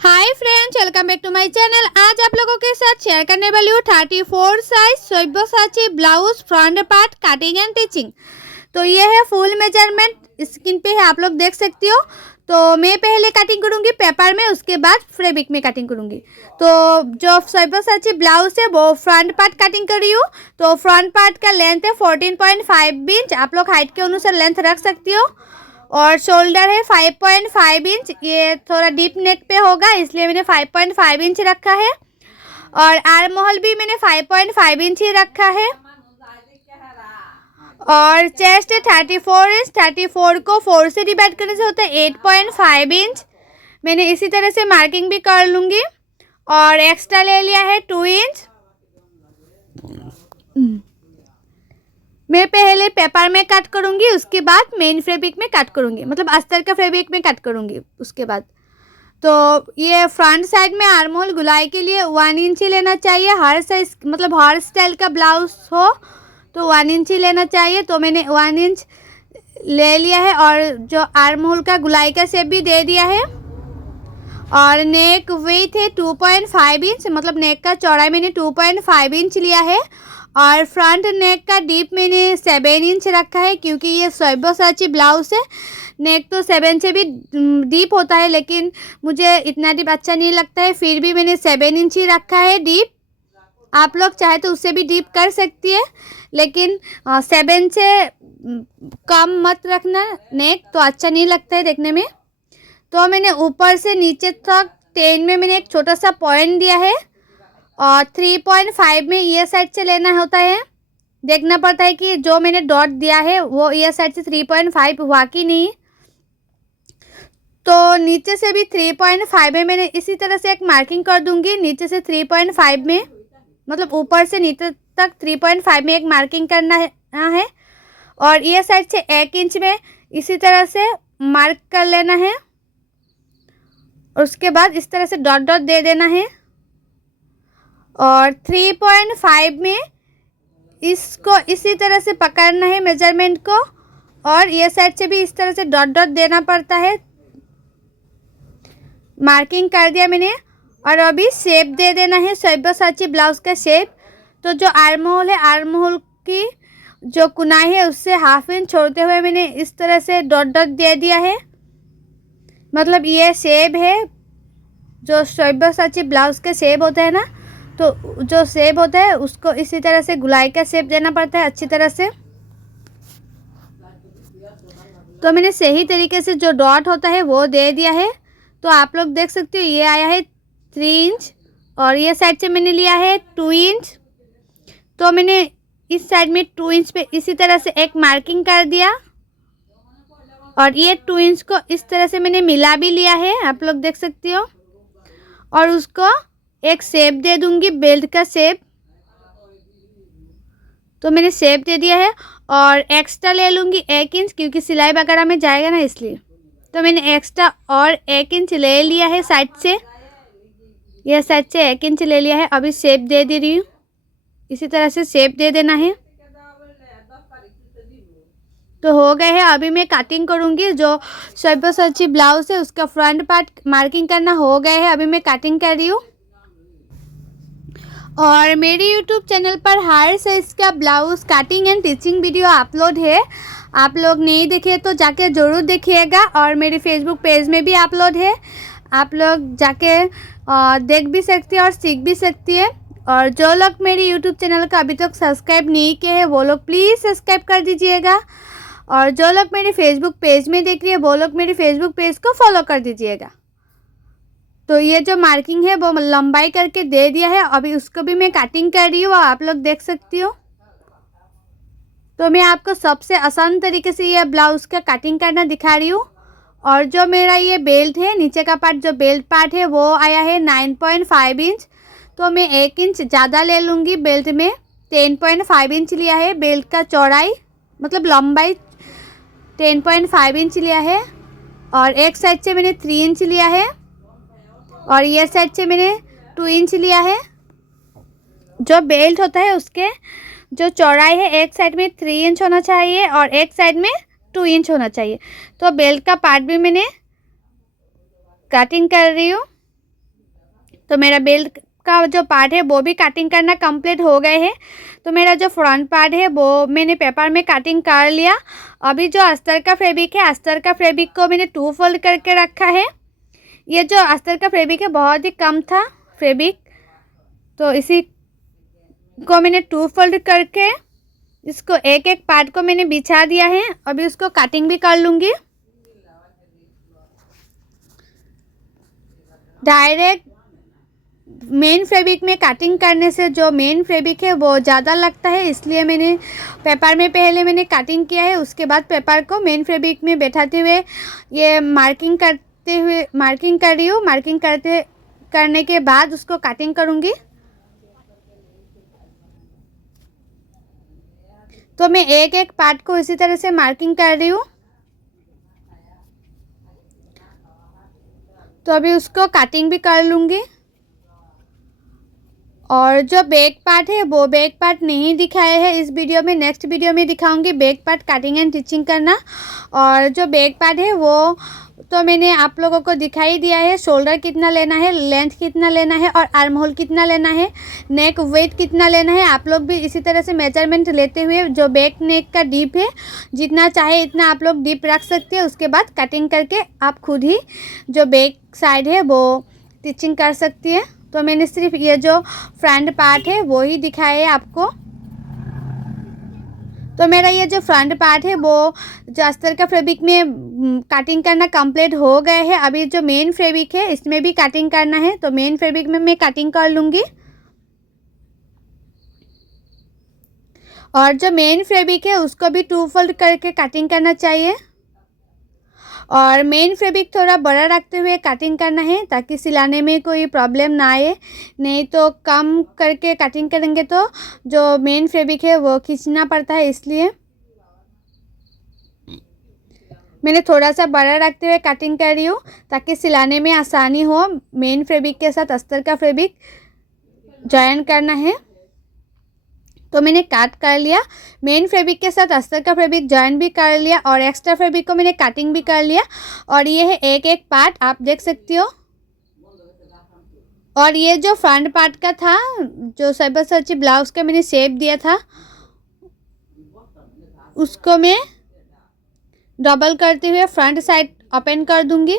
Hi friends, welcome back to my channel. आज आप लोगों के साथ शेयर करने वाली हूँ 34 size Sabyasachi blouse front part cutting and teaching. तो ये है फुल मेजरमेंट, स्क्रीन पे है, आप लोग देख सकती हो। तो मैं पहले कटिंग करूँगी पेपर में, उसके बाद फैब्रिक में कटिंग करूँगी। तो जो सब्यसाची ब्लाउज है वो फ्रंट पार्ट कटिंग कर रही हूँ। तो फ्रंट पार्ट का लेंथ है 14.5 इंच। आप लोग हाइट के अनुसार लेंथ रख सकती हो। और शोल्डर है 5.5 इंच। ये थोड़ा डीप नेक पे होगा, इसलिए मैंने 5.5 इंच रखा है। और आर्म होल भी मैंने 5.5 इंच ही रखा है। और चेस्ट है 34 इंच। 34 को 4 से डिवाइड करने से होता है 8.5 इंच। मैंने इसी तरह से मार्किंग भी कर लूँगी। और एक्स्ट्रा ले लिया है 2 इंच। मैं पहले पेपर में कट करूँगी, उसके बाद मेन फैब्रिक में कट करूँगी, मतलब अस्तर का फैब्रिक में कट करूँगी उसके बाद। तो ये फ्रंट साइड में आर्म होल गुलाई के लिए 1 इंच ही लेना चाहिए। हर साइज मतलब हर स्टाइल का ब्लाउज हो तो 1 इंच ही लेना चाहिए। तो मैंने 1 इंच ले लिया है और जो आर्म होल का गुलाई का शेप भी दे दिया है। और नेक वेट है 2.5 इंच, मतलब नेक का चौड़ाई मैंने 2.5 इंच लिया है। और फ्रंट नेक का डीप मैंने 7 इंच रखा है, क्योंकि ये सब्यसाची ब्लाउज है। नेक तो 7 से भी डीप होता है, लेकिन मुझे इतना डीप अच्छा नहीं लगता है, फिर भी मैंने 7 इंच ही रखा है डीप। आप लोग चाहे तो उससे भी डीप कर सकती है, लेकिन 7 से कम मत रखना नेक, तो अच्छा नहीं लगता है देखने में। तो मैंने ऊपर से नीचे तक 10 में मैंने एक छोटा सा पॉइंट दिया है। और 3.5 में ये साइड से लेना होता है। देखना पड़ता है कि जो मैंने डॉट दिया है वो ये साइड से 3.5 हुआ कि नहीं। तो नीचे से भी 3.5 में मैंने इसी तरह से एक मार्किंग कर दूंगी। नीचे से 3.5 में, मतलब ऊपर से नीचे तक 3.5 में एक मार्किंग करना है। और ये साइड से 1 इंच में इसी तरह से मार्क कर लेना है। और उसके बाद इस तरह से डॉट डॉट दे देना है। और 3.5 में इसको इसी तरह से पकड़ना है मेजरमेंट को। और ये साइड से भी इस तरह से डॉट डॉट देना पड़ता है। मार्किंग कर दिया मैंने। और अभी शेप दे देना है सब्यसाची ब्लाउज का शेप। तो जो आर्म होल है, आर्म होल की जो कुनाई है उससे 1/2 इंच छोड़ते हुए मैंने इस तरह से डॉट डॉट दे दिया है। मतलब ये शेप है जो सब्यसाची ब्लाउज का शेप होता है ना, तो जो शेप होता है उसको इसी तरह से गुलाई का शेप देना पड़ता है अच्छी तरह से। तो मैंने सही तरीके से जो डॉट होता है वो दे दिया है। तो आप लोग देख सकते हो ये आया है 3 इंच। और ये साइड से मैंने लिया है 2 इंच। तो मैंने इस साइड में 2 इंच पे इसी तरह से एक मार्किंग कर दिया। और ये 2 इंच को इस तरह से मैंने मिला भी लिया है, आप लोग देख सकती हो। और उसको एक शेप दे दूंगी, बेल्ट का शेप। तो मैंने शेप दे दिया है। और एक्स्ट्रा ले लूँगी 1 इंच, क्योंकि सिलाई वगैरह में जाएगा ना, इसलिए। तो मैंने एक्स्ट्रा और 1 इंच ले लिया है साइड से। यह साइड से 1 इंच ले लिया है। अभी शेप दे रही हूँ, इसी तरह से शेप दे देना है। तो हो गए है। अभी मैं कटिंग करूँगी। जो सब्यसाची ब्लाउज है उसका फ्रंट पार्ट मार्किंग करना हो गए है। अभी मैं कटिंग कर रही हूँ। और मेरे YouTube चैनल पर हर साइज का blouse cutting and teaching video upload है। आप लोग नहीं देखे तो जाके ज़रूर देखिएगा। और मेरे फेसबुक पेज में भी अपलोड है, आप लोग जाके देख भी सकती है और सीख भी सकती है। और जो लोग मेरे YouTube चैनल को अभी तक सब्सक्राइब नहीं किए हैं वो लोग प्लीज़ सब्सक्राइब कर दीजिएगा। और जो लोग मेरे फेसबुक पेज में देख रही है वो लोग मेरे फेसबुक पेज को फॉलो कर दीजिएगा। तो ये जो मार्किंग है वो लंबाई करके दे दिया है। अभी उसको भी मैं कटिंग कर रही हूँ, आप लोग देख सकती हो। तो मैं आपको सबसे आसान तरीके से ये ब्लाउज का कटिंग करना दिखा रही हूँ। और जो मेरा ये बेल्ट है, नीचे का पार्ट जो बेल्ट पार्ट है वो आया है 9.5 इंच। तो मैं 1 इंच ज़्यादा ले लूँगी। बेल्ट में 10.5 इंच लिया है। बेल्ट का चौड़ाई मतलब लंबाई 10.5 इंच लिया है। और एक साइड से मैंने 3 इंच लिया है। और ये साइड से मैंने 2 इंच लिया है। जो बेल्ट होता है उसके जो चौड़ाई है, एक साइड में 3 इंच होना चाहिए और एक साइड में 2 इंच होना चाहिए। तो बेल्ट का पार्ट भी मैंने कटिंग कर रही हूँ। तो मेरा बेल्ट का जो पार्ट है वो भी कटिंग करना कंप्लीट हो गए हैं। तो मेरा जो फ्रंट पार्ट है वो मैंने पेपर में कटिंग कर लिया। अभी जो अस्तर का फैब्रिक है, अस्तर का फैब्रिक को मैंने 2 फोल्ड करके रखा है। ये जो अस्तर का फैब्रिक है बहुत ही कम था फैब्रिक, तो इसी को मैंने 2 फोल्ड करके इसको एक एक पार्ट को मैंने बिछा दिया है। अभी उसको कटिंग भी कर लूँगी। डायरेक्ट मेन फैब्रिक में कटिंग करने से जो मेन फैब्रिक है वो ज़्यादा लगता है, इसलिए मैंने पेपर में पहले मैंने कटिंग किया है, उसके बाद पेपर को मेन फैब्रिक में बैठाते हुए ये मार्किंग कर रही हूँ। मार्किंग करने के बाद उसको कटिंग करूँगी। तो मैं एक एक पार्ट को इसी तरह से मार्किंग कर रही हूँ। तो अभी उसको कटिंग भी कर लूँगी। और जो बैक पार्ट है वो बैक पार्ट नहीं दिखाया है इस वीडियो में, नेक्स्ट वीडियो में दिखाऊंगी back part cutting and stitching करना। और जो बैक पार्ट है वो तो मैंने आप लोगों को दिखाई दिया है। शोल्डर कितना लेना है, लेंथ कितना लेना है और आर्म होल कितना लेना है, नेक वेट कितना लेना है। आप लोग भी इसी तरह से मेजरमेंट लेते हुए जो बैक नेक का डीप है जितना चाहे इतना आप लोग डीप रख सकते हैं। उसके बाद कटिंग करके आप खुद ही जो बैक साइड है वो स्टिचिंग कर सकती है। तो मैंने सिर्फ ये जो फ्रंट पार्ट है वो ही दिखाया है आपको। तो मेरा ये जो फ्रंट पार्ट है वो जो अस्तर का फैब्रिक में कटिंग करना कंप्लीट हो गए है। अभी जो मेन फैब्रिक है इसमें भी कटिंग करना है, तो मेन फैब्रिक में मैं कटिंग कर लूँगी। और जो मेन फैब्रिक है उसको भी 2 फोल्ड करके कटिंग करना चाहिए। और मेन फैब्रिक थोड़ा बड़ा रखते हुए कटिंग करना है ताकि सिलाने में कोई प्रॉब्लम ना आए, नहीं तो कम करके कटिंग करेंगे तो जो मेन फैब्रिक है वो खींचना पड़ता है, इसलिए मैंने थोड़ा सा बड़ा रखते हुए कटिंग कर रही हूँ ताकि सिलाने में आसानी हो। मेन फैब्रिक के साथ अस्तर का फैब्रिक जॉइन करना है। तो मैंने काट कर लिया, मेन फैब्रिक के साथ अस्तर का फैब्रिक जॉइन भी कर लिया और एक्स्ट्रा फैब्रिक को मैंने कटिंग भी कर लिया। और ये है एक एक पार्ट, आप देख सकती हो। और ये जो फ्रंट पार्ट का था, जो सब्यसाची ब्लाउज का मैंने शेप दिया था, उसको मैं डबल करते हुए फ्रंट साइड ओपन कर दूंगी।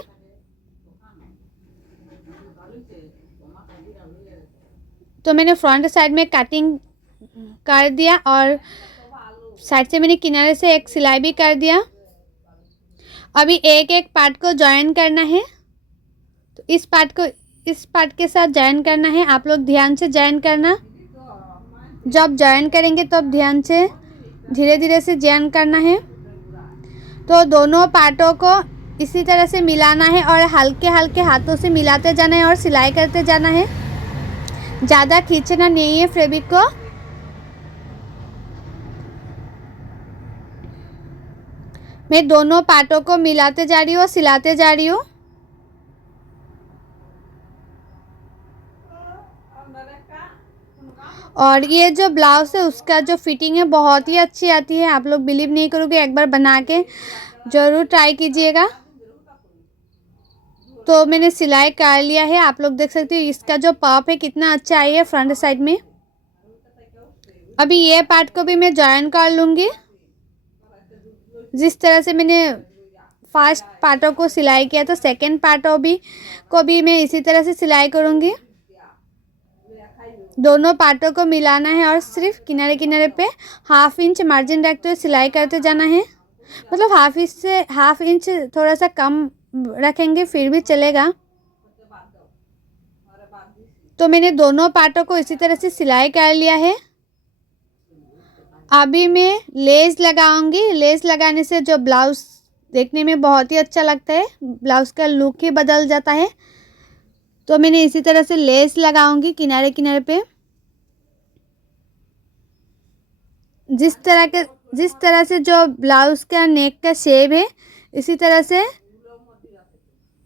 तो मैंने फ्रंट साइड में कटिंग कर दिया और साइड से मैंने किनारे से एक सिलाई भी कर दिया। अभी एक एक पार्ट को जॉइन करना है। तो इस पार्ट को इस पार्ट के साथ जॉइन करना है। आप लोग ध्यान से जॉइन करना, जब जॉइन करेंगे तब ध्यान से धीरे धीरे से जॉइन करना है। तो दोनों पार्टों को इसी तरह से मिलाना है और हल्के हल्के हाथों से मिलाते जाना है और सिलाई करते जाना है। ज़्यादा खींचना नहीं है फैब्रिक को। मैं दोनों पार्टों को मिलाते जा रही हूँ और सिलाते जा रही हूँ। और ये जो ब्लाउज है उसका जो फिटिंग है बहुत ही अच्छी आती है, आप लोग बिलीव नहीं करोगे, एक बार बना के ज़रूर ट्राई कीजिएगा। तो मैंने सिलाई कर लिया है, आप लोग देख सकते हो इसका जो पफ है कितना अच्छा आई है फ्रंट साइड में। अभी ये पार्ट को भी मैं जॉइन कर लूँगी। जिस तरह से मैंने फर्स्ट पार्टों को सिलाई किया तो सेकंड पार्टों को भी मैं इसी तरह से सिलाई करूँगी। दोनों पार्टों को मिलाना है और सिर्फ किनारे किनारे पे ½ इंच मार्जिन रखते हुए सिलाई करते जाना है। मतलब ½ इंच थोड़ा सा कम रखेंगे फिर भी चलेगा। तो मैंने दोनों पार्टों को इसी तरह से सिलाई कर लिया है। अभी मैं लेस लगाऊंगी। लेस लगाने से जो ब्लाउज देखने में बहुत ही अच्छा लगता है, ब्लाउज का लुक ही बदल जाता है। तो मैंने इसी तरह से लेस लगाऊंगी किनारे किनारे पे। जिस तरह से जो ब्लाउज का नेक का शेप है इसी तरह से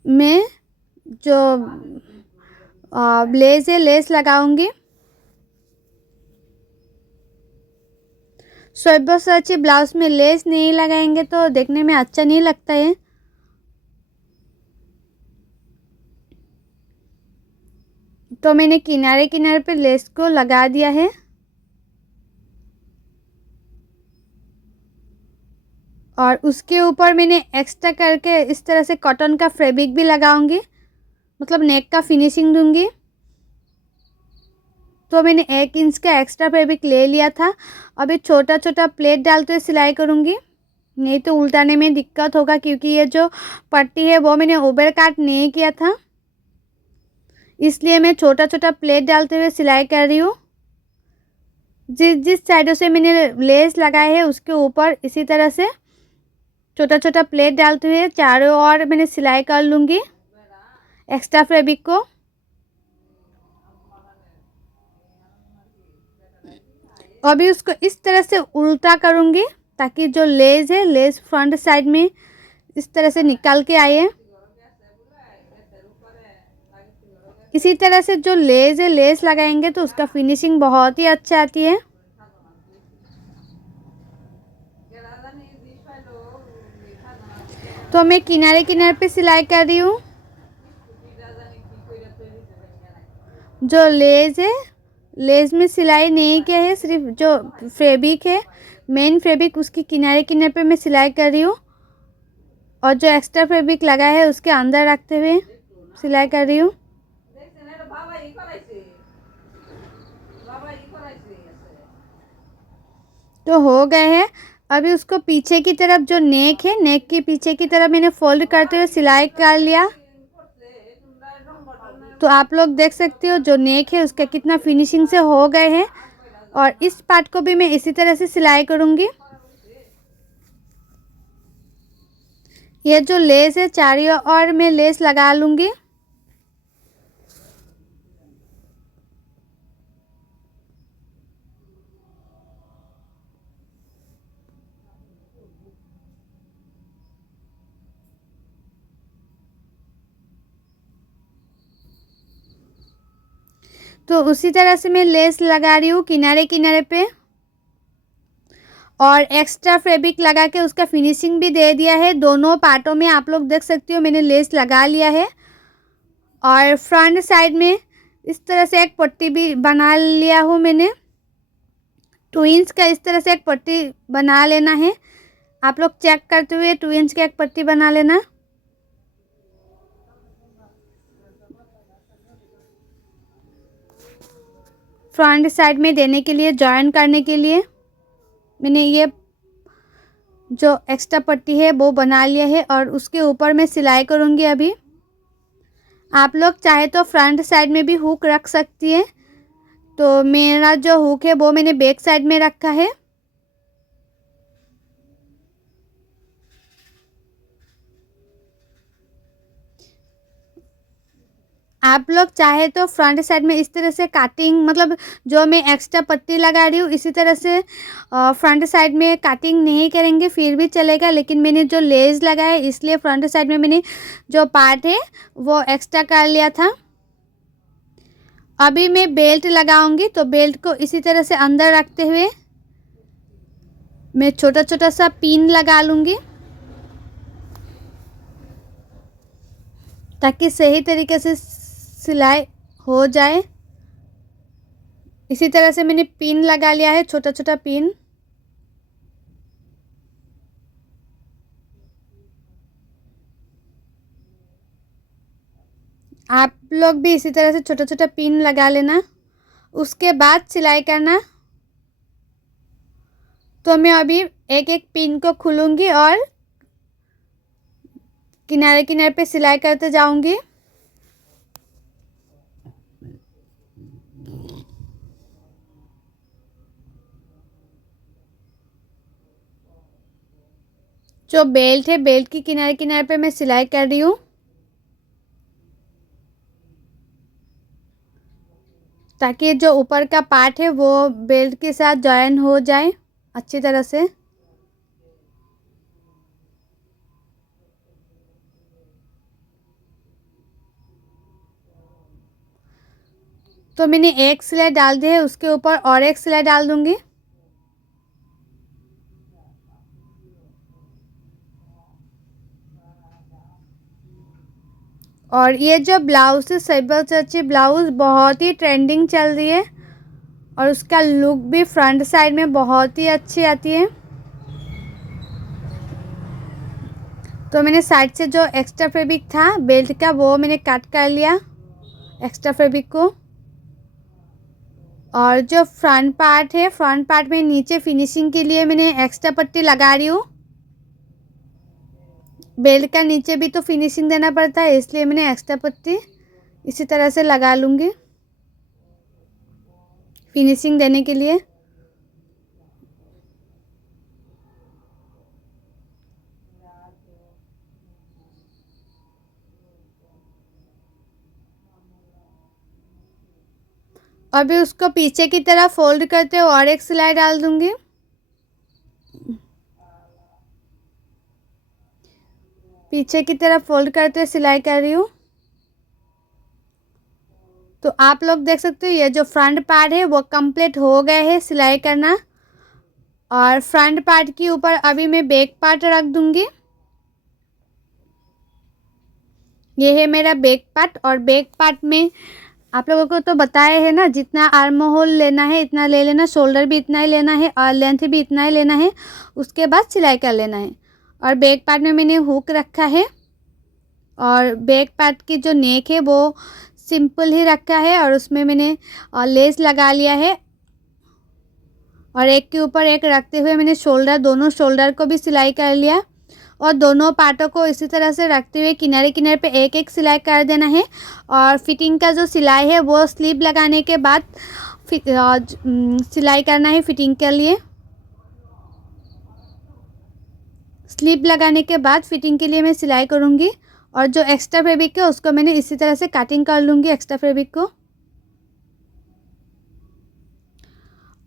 मैं जो लेस है लेस लगाऊंगी। सब्यसाची ब्लाउज में लेस नहीं लगाएंगे तो देखने में अच्छा नहीं लगता है। तो मैंने किनारे किनारे पे लेस को लगा दिया है और उसके ऊपर मैंने एक्स्ट्रा करके इस तरह से कॉटन का फैब्रिक भी लगाऊंगी, मतलब नेक का फिनिशिंग दूंगी। तो मैंने 1 इंच का एक्स्ट्रा फैब्रिक ले लिया था। अभी छोटा छोटा प्लेट डालते हुए सिलाई करूंगी, नहीं तो उल्टाने में दिक्कत होगा, क्योंकि ये जो पट्टी है वो मैंने ओवर काट नहीं किया था, इसलिए मैं छोटा छोटा प्लेट डालते हुए सिलाई कर रही हूँ। जिस जिस साइडों से मैंने लेस लगाए है उसके ऊपर इसी तरह से छोटा छोटा प्लेट डालते हुए चारों ओर मैंने सिलाई कर लूँगी एक्स्ट्रा फैब्रिक को। अभी उसको इस तरह से उल्टा करूँगी ताकि जो लेस है, लेस फ्रंट साइड में इस तरह से निकाल के आए। इसी तरह से जो लेस है, लेस लगाएंगे तो उसका फिनिशिंग बहुत ही अच्छा आती है। तो मैं किनारे किनारे पे सिलाई कर रही हूँ। जो लेस है, लेस में सिलाई नहीं किया है, सिर्फ जो फैब्रिक है, मेन फैब्रिक, उसकी किनारे किनारे पे मैं सिलाई कर रही हूँ और जो एक्स्ट्रा फैब्रिक लगा है उसके अंदर रखते हुए सिलाई कर रही हूँ। तो हो गए हैं। अभी उसको पीछे की तरफ जो नेक है, नेक के पीछे की तरफ मैंने फोल्ड करते हुए सिलाई कर लिया। तो आप लोग देख सकते हो जो नेक है उसका कितना फिनिशिंग से हो गए हैं। और इस पार्ट को भी मैं इसी तरह से सिलाई करूँगी। ये जो लेस है चारों ओर मैं लेस लगा लूँगी। तो उसी तरह से मैं लेस लगा रही हूँ किनारे किनारे पे और एक्स्ट्रा फैब्रिक लगा के उसका फिनिशिंग भी दे दिया है। दोनों पार्टों में आप लोग देख सकते हो मैंने लेस लगा लिया है और फ्रंट साइड में इस तरह से एक पट्टी भी बना लिया हूँ मैंने। 2 इंच का इस तरह से एक पट्टी बना लेना है। आप लोग चेक करते हुए 2 इंच का एक पट्टी बना लेना। फ्रंट साइड में देने के लिए, जॉइन करने के लिए मैंने ये जो एक्स्ट्रा पट्टी है वो बना लिया है और उसके ऊपर मैं सिलाई करूँगी। अभी आप लोग चाहे तो फ्रंट साइड में भी हुक रख सकती है। तो मेरा जो हुक है वो मैंने बैक साइड में रखा है। आप लोग चाहे तो फ्रंट साइड में इस तरह से काटिंग, मतलब जो मैं एक्स्ट्रा पट्टी लगा रही हूँ इसी तरह से फ्रंट साइड में काटिंग नहीं करेंगे फिर भी चलेगा, लेकिन मैंने जो लेस लगाया है इसलिए फ्रंट साइड में मैंने जो पार्ट है वो एक्स्ट्रा कर लिया था। अभी मैं बेल्ट लगाऊंगी, तो बेल्ट को इसी तरह से अंदर रखते हुए मैं छोटा छोटा सा पिन लगा लूँगी ताकि सही तरीके से सिलाई हो जाए। इसी तरह से मैंने पिन लगा लिया है, छोटा छोटा पिन। आप लोग भी इसी तरह से छोटा छोटा पिन लगा लेना, उसके बाद सिलाई करना। तो मैं अभी एक एक पिन को खोलूँगी और किनारे किनारे पे सिलाई करते जाऊँगी। जो बेल्ट है, बेल्ट की किनारे किनारे पे मैं सिलाई कर रही हूँ ताकि जो ऊपर का पार्ट है वो बेल्ट के साथ जॉइन हो जाए अच्छी तरह से। तो मैंने एक सिलाई डाल दी है, उसके ऊपर और एक सिलाई डाल दूँगी। और ये जो ब्लाउज है सब्यसाची ब्लाउज बहुत ही ट्रेंडिंग चल रही है और उसका लुक भी फ्रंट साइड में बहुत ही अच्छी आती है। तो मैंने साइड से जो एक्स्ट्रा फैब्रिक था बेल्ट का वो मैंने कट कर लिया एक्स्ट्रा फैब्रिक को। और जो फ्रंट पार्ट है फ्रंट पार्ट में नीचे फिनिशिंग के लिए मैंने एक्स्ट्रा पट्टी लगा रही हूँ। बेल्ट का नीचे भी तो फिनिशिंग देना पड़ता है इसलिए मैंने एक्स्ट्रा पट्टी इसी तरह से लगा लूँगी फिनिशिंग देने के लिए। अभी उसको पीछे की तरफ फोल्ड करते हुए और एक सिलाई डाल दूंगी। पीछे की तरफ फोल्ड करते हुए सिलाई कर रही हूँ। तो आप लोग देख सकते हो ये जो फ्रंट पार्ट है वो कंप्लीट हो गए है सिलाई करना। और फ्रंट पार्ट के ऊपर अभी मैं बैक पार्ट रख दूंगी। ये है मेरा बैक पार्ट और बैक पार्ट में आप लोगों को तो बताया है ना जितना आर्म होल लेना है इतना ले लेना, शोल्डर भी इतना ही लेना है और लेंथ भी इतना ही लेना है, उसके बाद सिलाई कर लेना है। और बैक पार्ट में मैंने हुक रखा है और बैक पार्ट की जो नेक है वो सिंपल ही रखा है और उसमें मैंने लेस लगा लिया है। और एक के ऊपर एक रखते हुए मैंने दोनों शोल्डर को भी सिलाई कर लिया और दोनों पार्टों को इसी तरह से रखते हुए किनारे किनारे पे एक एक सिलाई कर देना है। और फिटिंग का जो सिलाई है वो स्लीव लगाने के बाद सिलाई करना है फिटिंग के लिए। स्लीव लगाने के बाद फिटिंग के लिए मैं सिलाई करूँगी और जो एक्स्ट्रा फैब्रिक है उसको मैंने इसी तरह से कटिंग कर लूँगी एक्स्ट्रा फैब्रिक को।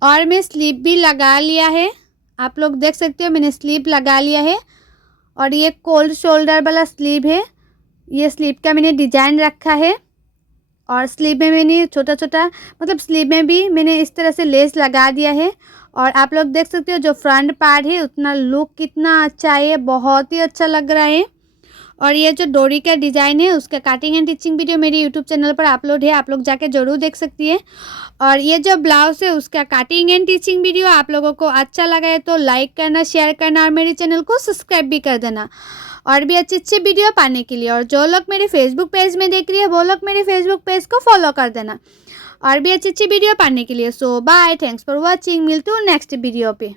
और मैं स्लीव भी लगा लिया है, आप लोग देख सकते हो मैंने स्लीव लगा लिया है। और ये कोल्ड शोल्डर वाला स्लीव है, ये स्लीव का मैंने डिज़ाइन रखा है। और स्लीव में मैंने छोटा छोटा मतलब स्लीव में भी मैंने इस तरह से लेस लगा दिया है। और आप लोग देख सकते हो जो फ्रंट पार्ट है उतना लुक कितना अच्छा है, बहुत ही अच्छा लग रहा है। और ये जो डोरी का डिज़ाइन है उसका कटिंग एंड टिचिंग वीडियो मेरी यूट्यूब चैनल पर अपलोड है, आप लोग जाके ज़रूर देख सकती है। और ये जो ब्लाउज़ है उसका कटिंग एंड टिचिंग वीडियो आप लोगों को अच्छा लगा है तो लाइक करना, शेयर करना और मेरे चैनल को सब्सक्राइब भी कर देना और भी अच्छे अच्छे वीडियो पाने के लिए। और जो लोग मेरे फेसबुक पेज में देख रही है वो लोग मेरे फेसबुक पेज को फॉलो कर देना और भी अच्छी अच्छी वीडियो पाने के लिए। सो बाय, थैंक्स फॉर वॉचिंग, मिलती हूँ नेक्स्ट वीडियो पे।